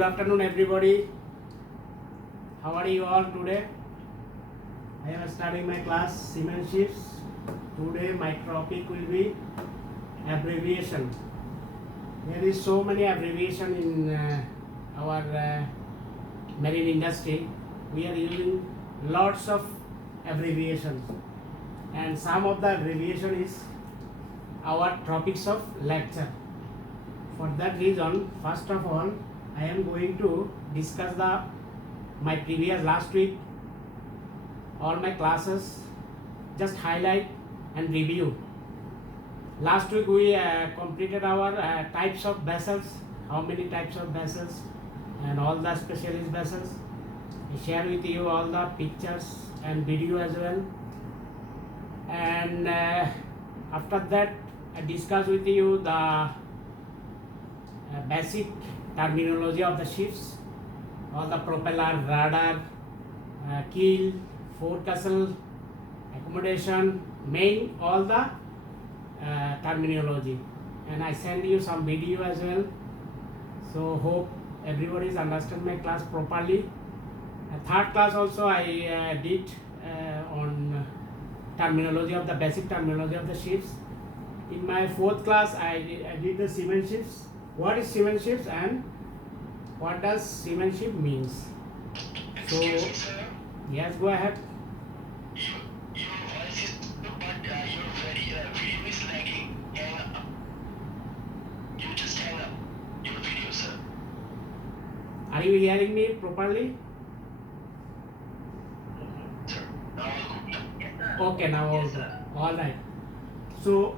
Good afternoon, everybody. How are you all today? I am starting my class Seamenships. Today my topic will be abbreviation. There is so many abbreviation in our marine industry. We are using lots of abbreviations, and some of the abbreviation is our topics of lecture. For that reason, first of all, I am going to discuss my previous last week all my classes, just highlight and review. Last week we completed our types of vessels, how many types of vessels and all the specialist vessels. I share with you all the pictures and video as well, and after that I discuss with you the basic terminology of the ships, all the propeller, radar, keel, forecastle, accommodation, main, all the terminology, and I send you some video as well. So hope everybody is understand my class properly. Third class also I did on terminology of the basic terminology of the ships. In my fourth class I did the seamenships. What is seamenships and what does seamanship means? So Excuse me, sir. yes, go ahead. Your voice is good, but your video is lagging. Hang up. You just hang up your video, sir. Are you hearing me properly? Sir. Now good. Yes, sir. Okay, now all Yes, good. sir. All right. So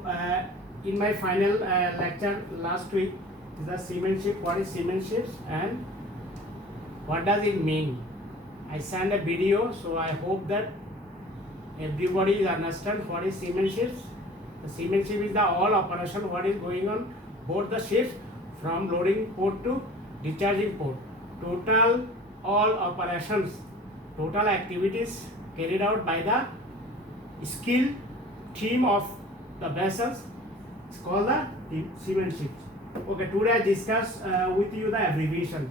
in my final lecture last week, the seamanship, what is seamanship and what does it mean? I sent a video, so I hope that everybody understand what is seamanship. The seamanship is the all operation what is going on board the ships from loading port to discharging port. Total all operations, total activities carried out by the skilled team of the vessels. It's called the seamanship. Okay, today I discuss with you the abbreviation.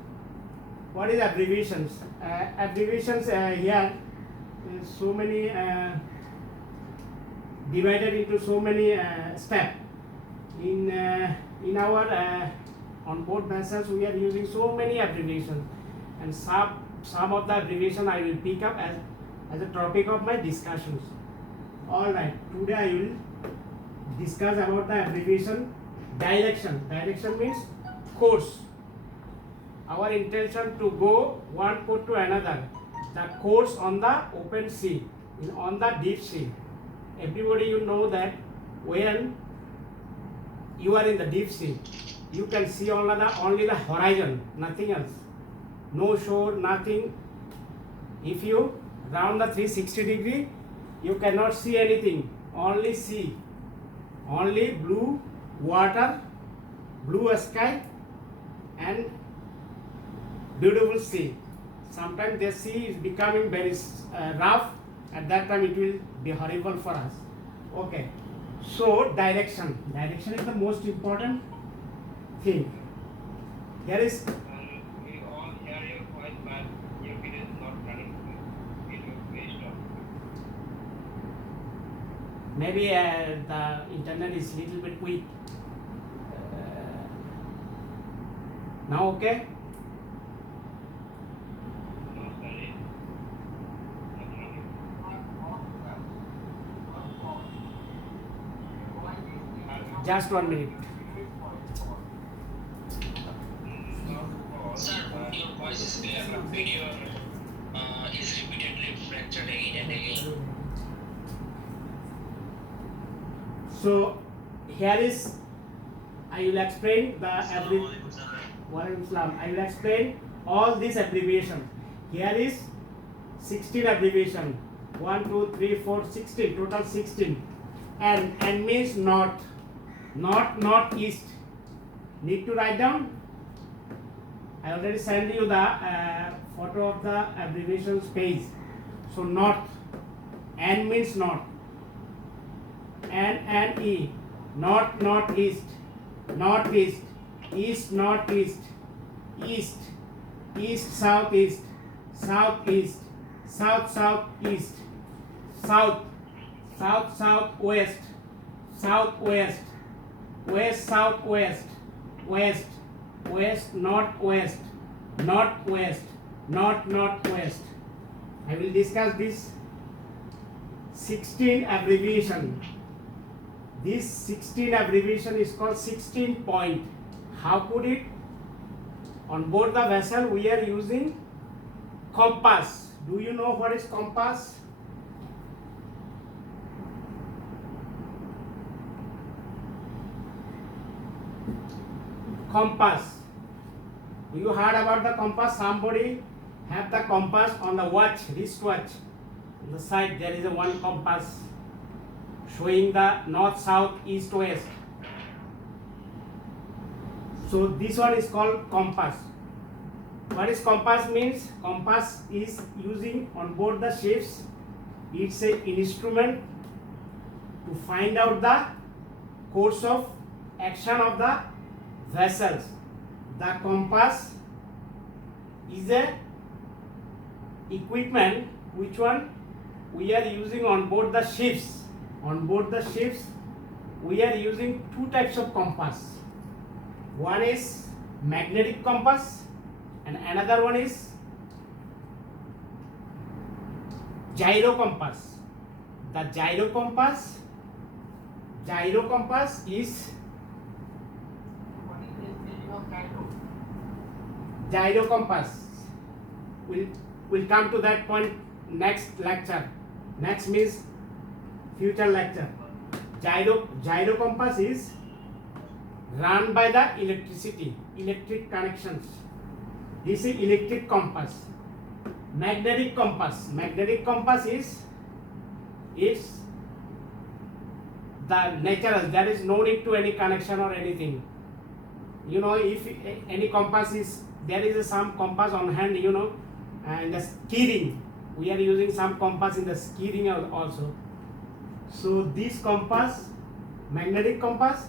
What is abbreviations? Abbreviations here is so many divided into so many steps. In our on board vessels we are using so many abbreviations, and some of the abbreviation I will pick up as a topic of my discussions. All right, today I will discuss about the abbreviation direction. Direction means course. Our intention to go one port to another. The course on the open sea, on the deep sea. Everybody you know that when you are in the deep sea, you can see only the horizon, nothing else. No shore, nothing. If you round the 360 degree, you cannot see anything. Only sea. Only blue water, blue sky and beautiful sea. Sometimes the sea is becoming very rough. At that time it will be horrible for us. Okay. So direction. Direction is the most important thing. Here is We all hear your voice, but your video is not running. It will waste of. maybe the internet is little bit weak. Now okay? No, sorry. Not running. Just 1 minute. Sir, your voice is clear, but video is repeatedly fractured again and again. So here is, I will explain the Assalamualaikum, sir. Walaikum salam. I will explain all these abbreviations. Here is 16 abbreviation. 1, 2, 3, 4, 16. Total 16. And means north. North, east. Need to write down? I already sent you the photo of the abbreviations page. So north. N means north. N E. North, east. Northeast. East, northeast. East. east southeast, southeast, south southeast, south, south southwest, southwest, west southwest, west, west northwest, northwest, northwest. I will discuss this 16 abbreviation. This 16 abbreviation is called 16 point. How could it? On board the vessel we are using compass. Do you know what is compass? Compass. Do you heard about the compass? Somebody have the compass on the watch, wristwatch. On the side there is a one compass showing the north, south, east, west. So this one is called compass. What is compass means? Compass is using on board the ships. It's an instrument to find out the course of action of the vessels. The compass is a equipment which one we are using on board the ships. On board the ships we are using two types of compass. One is magnetic compass and another one is gyro compass. The gyro compass is gyro compass. We'll come to that point next lecture. Next means future lecture. Gyro compass is run by the electricity, electric connections. This is electric compass. Magnetic compass is the natural. There is no need to any connection or anything. You know, if any compass is there is some compass on hand, you know, and the steering. We are using some compass in the steering also. So this compass, magnetic compass,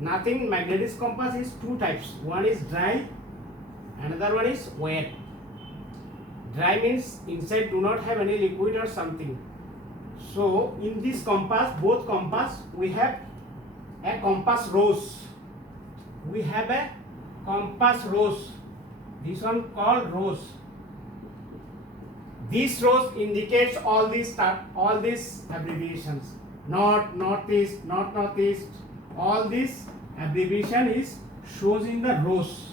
nothing. Magnetic compass is two types. One is dry, another one is wet. Dry means inside do not have any liquid or something. So in this compass, both compass, we have a compass rose. We have a compass rose. This one called rose. This rose indicates all these abbreviations. North, northeast, northeast. All this abbreviation is shows in the rose.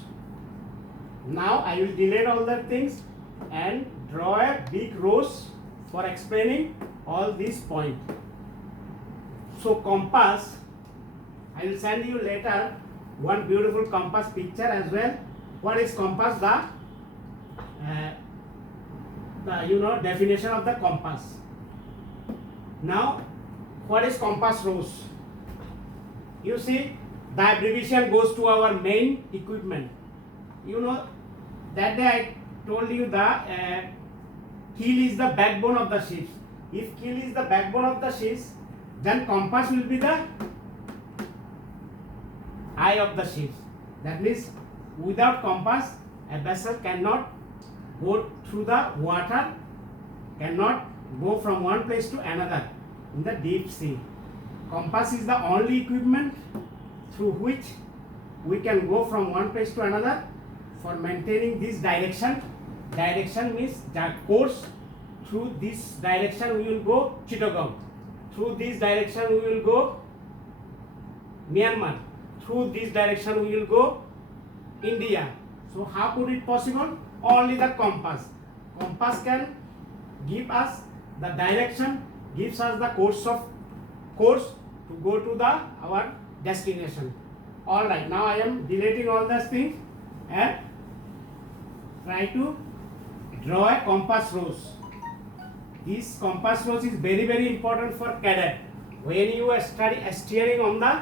Now I will delete all the things and draw a big rose for explaining all these points. So compass, I will send you later one beautiful compass picture as well. What is compass? The definition of the compass. Now, what is compass rose? You see, the abbreviation goes to our main equipment. You know, that day I told you the keel is the backbone of the ship. If keel is the backbone of the ship, then compass will be the eye of the ship. That means without compass, a vessel cannot go through the water, cannot go from one place to another in the deep sea. Compass is the only equipment through which we can go from one place to another for maintaining this direction. Direction means the course. Through this direction we will go Chittagong. Through this direction we will go Myanmar. Through this direction we will go India. So how could it possible? Only the compass. Compass can give us the direction, gives us the course to go to our destination. All right. Now I am deleting all these things and try to draw a compass rose. This compass rose is very, very important for cadet. When you are steering on the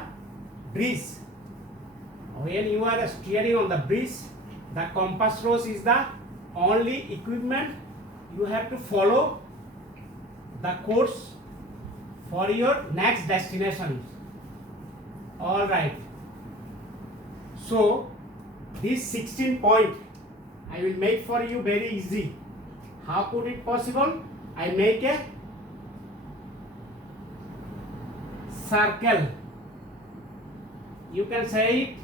breeze, the compass rose is the only equipment you have to follow the course for your next destination. All right. So this 16 point I will make for you very easy. How could it possible? I make a circle. You can say it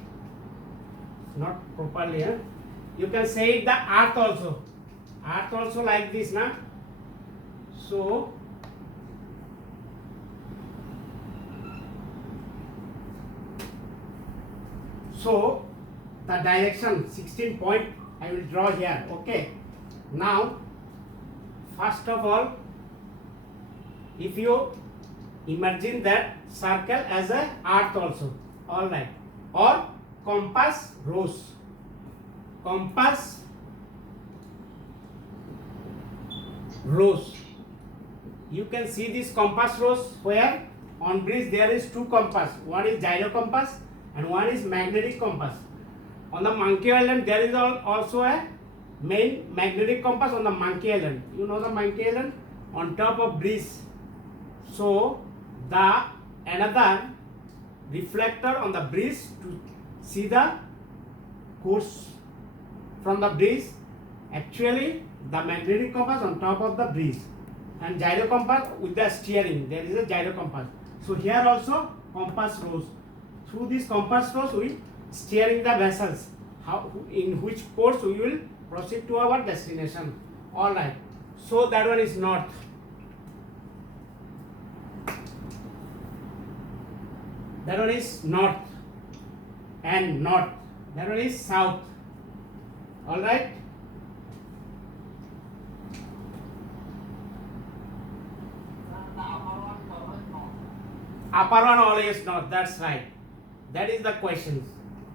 not properly. You can say it the earth also. Earth also like this, na? So the direction 16 point I will draw here. Okay. Now first of all, if you imagine that circle as a earth also, all right, or compass rose. Compass rose. You can see this compass rose where on bridge there is two compass. One is gyro compass and one is magnetic compass. On the Monkey Island there is also a main magnetic compass on the Monkey Island. You know the Monkey Island on top of bridge. So the another reflector on the bridge to see the course from the bridge. Actually the magnetic compass on top of the bridge and gyro compass with the steering. There is a gyro compass. So here also compass rose. Through this compass rose we steering the vessels. How, in which course we will proceed to our destination. All right. So that one is north. That one is north and north. That one is south. All right. Upper one always north. That's right. That is the question.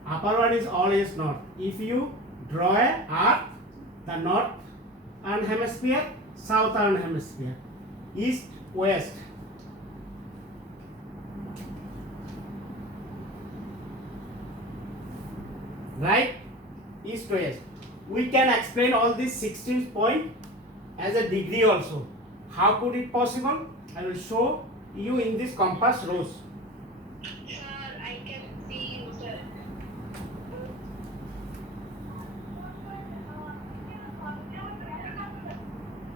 Upper one is always north. If you draw a earth, the northern hemisphere, southern hemisphere, east, west. Right? East, west. We can explain all these 16 points as a degree also. How could it possible? I will show you in this compass rose. Sir, I can see you, sir.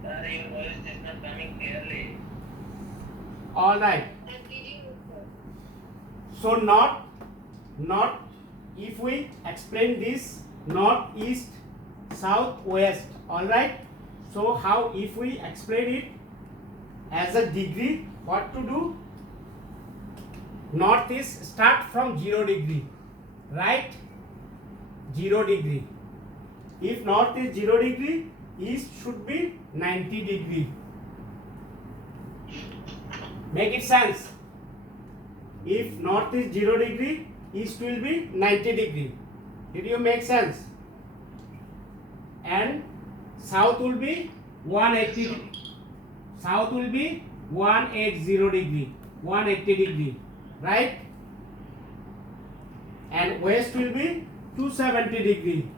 Sir, your voice is not coming clearly. All right. I'm reading you, sir. So north, if we explain this north, east, south, west. All right. So how if we explain it as a degree, what to do? North is start from 0 degree, right? 0 degree. If north is 0 degree, east should be 90 degree. Make it sense. If north is 0 degree, east will be 90 degree. Did you make sense? And south will be 180. South will be 180 degree. 180 degree. Right? And west will be 270 degree.